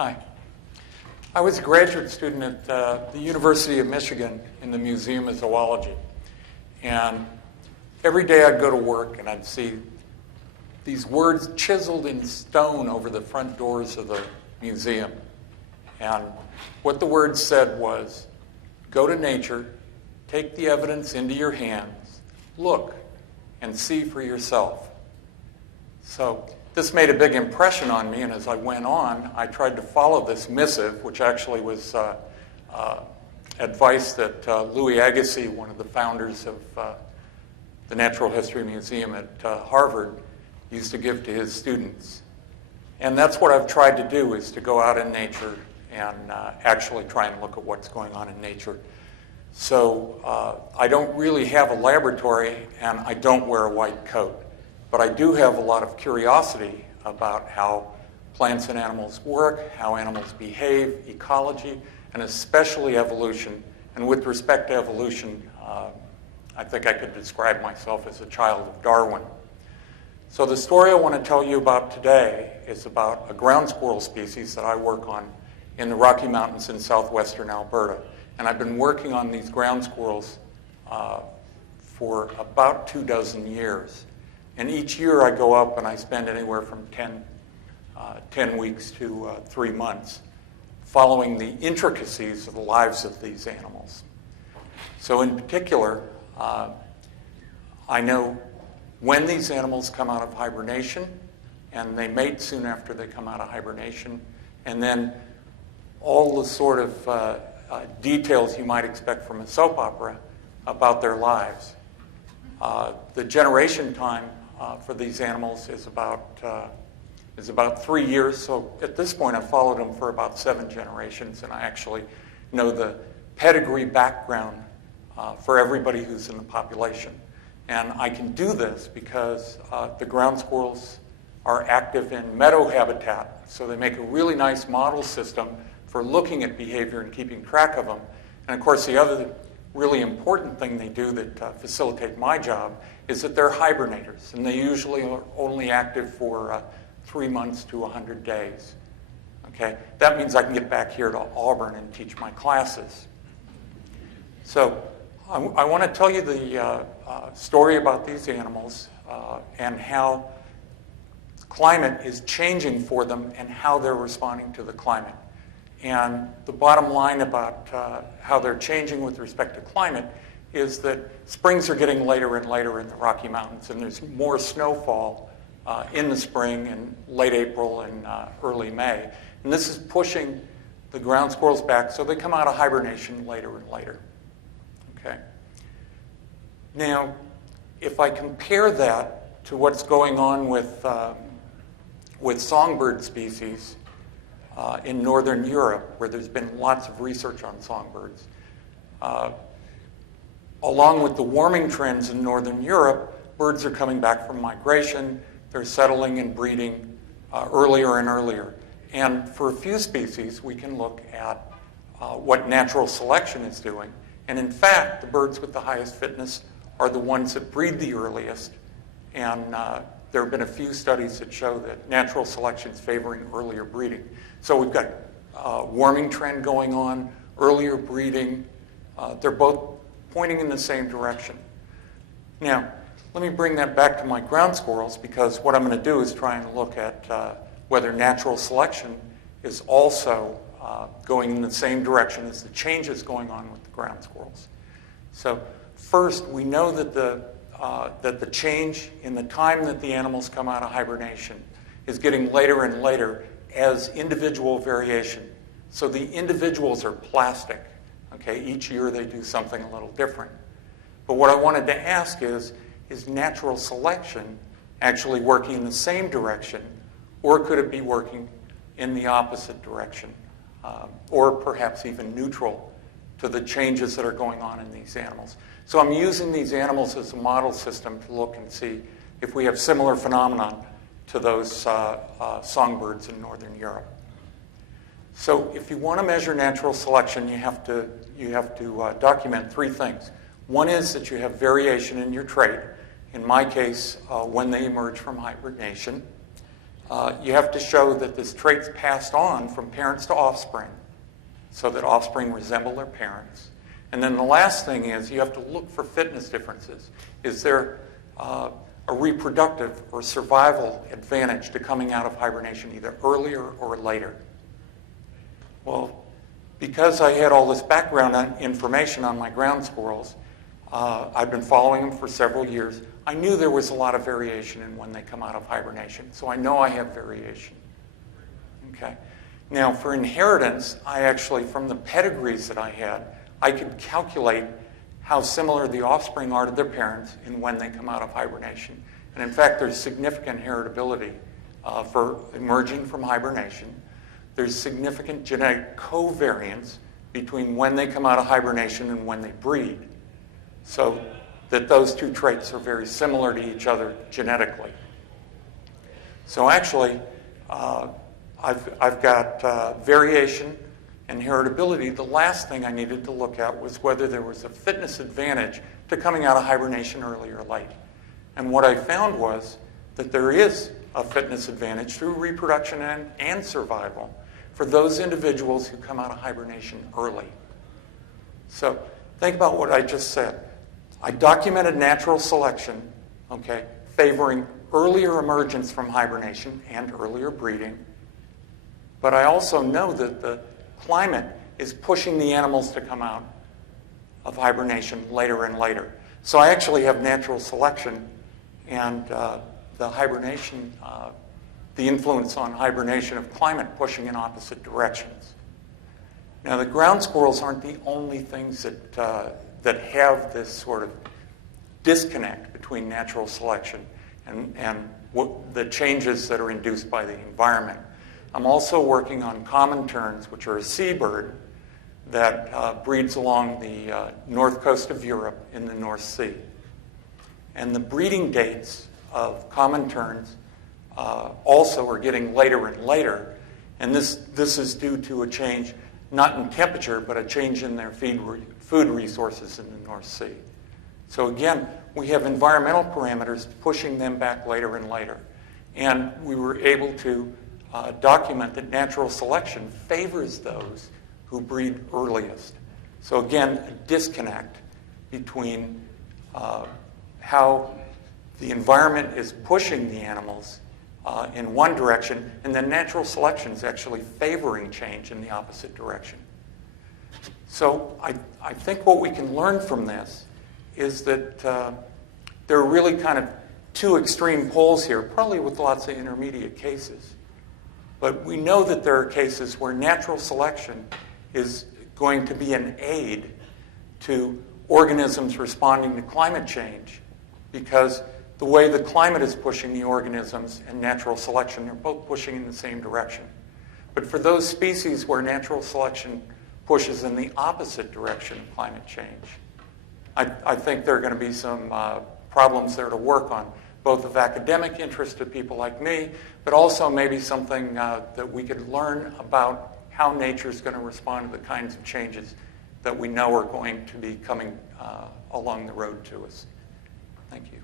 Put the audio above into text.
Hi. I was a graduate student at the University of Michigan in the Museum of Zoology. And every day I'd go to work and I'd see these words chiseled in stone over the front doors of the museum. And what the words said was, go to nature, take the evidence into your hands, look, and see for yourself. So this made a big impression on me, and as I went on, I tried to follow this missive, which actually was advice that Louis Agassiz, one of the founders of the Natural History Museum at Harvard, used to give to his students. And that's what I've tried to do, is to go out in nature and actually try and look at what's going on in nature. So I don't really have a laboratory, and I don't wear a white coat. But I do have a lot of curiosity about how plants and animals work, how animals behave, ecology, and especially evolution. And with respect to evolution, I think I could describe myself as a child of Darwin. So the story I want to tell you about today is about a ground squirrel species that I work on in the Rocky Mountains in southwestern Alberta. And I've been working on these ground squirrels for about 24 years. And each year I go up and I spend anywhere from 10 weeks to 3 months following the intricacies of the lives of these animals. So in particular, I know when these animals come out of hibernation, and they mate soon after they come out of hibernation, and then all the sort of details you might expect from a soap opera about their lives. The generation time for these animals is about 3 years. So at this point, I've followed them for about 7 generations, and I actually know the pedigree background for everybody who's in the population. And I can do this because the ground squirrels are active in meadow habitat, so they make a really nice model system for looking at behavior and keeping track of them. And of course, the other really important thing they do that facilitate my job is that they're hibernators, and they usually are only active for 3 months to 100 days. Okay? That means I can get back here to Auburn and teach my classes. So I want to tell you the story about these animals and how climate is changing for them and how they're responding to the climate. And the bottom line about how they're changing with respect to climate is that springs are getting later and later in the Rocky Mountains, and there's more snowfall in the spring and late April and early May. And this is pushing the ground squirrels back, so they come out of hibernation later and later. Okay. Now, if I compare that to what's going on with songbird species in northern Europe, where there's been lots of research on songbirds, along with the warming trends in northern Europe, birds are coming back from migration. They're settling and breeding earlier and earlier. And for a few species, we can look at what natural selection is doing. And in fact, the birds with the highest fitness are the ones that breed the earliest. And there have been a few studies that show that natural selection is favoring earlier breeding. So we've got a warming trend going on, earlier breeding. They're both pointing in the same direction. Now, let me bring that back to my ground squirrels, because what I'm going to do is try and look at whether natural selection is also going in the same direction as the changes going on with the ground squirrels. So first, we know that the change in the time that the animals come out of hibernation is getting later and later as individual variation. So the individuals are plastic. Okay, each year they do something a little different. But what I wanted to ask is natural selection actually working in the same direction, or could it be working in the opposite direction, or perhaps even neutral to the changes that are going on in these animals? So I'm using these animals as a model system to look and see if we have similar phenomenon to those songbirds in northern Europe. So if you want to measure natural selection, you have to document 3 things. One is that you have variation in your trait. In my case, when they emerge from hibernation. You have to show that this trait's passed on from parents to offspring so that offspring resemble their parents. And then the last thing is you have to look for fitness differences. Is there a reproductive or survival advantage to coming out of hibernation either earlier or later? Well, because I had all this background information on my ground squirrels, I've been following them for several years. I knew there was a lot of variation in when they come out of hibernation, so I know I have variation. Okay. Now, for inheritance, I actually, from the pedigrees that I had, I could calculate how similar the offspring are to their parents and when they come out of hibernation. And in fact, there's significant heritability for emerging from hibernation. There's significant genetic covariance between when they come out of hibernation and when they breed, so that those two traits are very similar to each other genetically. So actually, I've got variation and heritability. The last thing I needed to look at was whether there was a fitness advantage to coming out of hibernation early or late. And what I found was that there is a fitness advantage through reproduction and survival for those individuals who come out of hibernation early. So think about what I just said. I documented natural selection, okay, favoring earlier emergence from hibernation and earlier breeding. But I also know that the climate is pushing the animals to come out of hibernation later and later. So I actually have natural selection and the hibernation, the influence on hibernation of climate pushing in opposite directions. Now, the ground squirrels aren't the only things that have this sort of disconnect between natural selection and the changes that are induced by the environment. I'm also working on common terns, which are a seabird that breeds along the north coast of Europe in the North Sea. And the breeding dates of common terns also are getting later and later. And this is due to a change, not in temperature, but a change in their food resources in the North Sea. So again, we have environmental parameters pushing them back later and later. And we were able to document that natural selection favors those who breed earliest. So again, a disconnect between how the environment is pushing the animals in one direction, and then natural selection is actually favoring change in the opposite direction. So I think what we can learn from this is that there are really kind of two extreme poles here, probably with lots of intermediate cases. But we know that there are cases where natural selection is going to be an aid to organisms responding to climate change, because the way the climate is pushing the organisms and natural selection are both pushing in the same direction. But for those species where natural selection pushes in the opposite direction of climate change, I think there are going to be some problems there to work on, both of academic interest to people like me, but also maybe something that we could learn about how nature is going to respond to the kinds of changes that we know are going to be coming along the road to us. Thank you.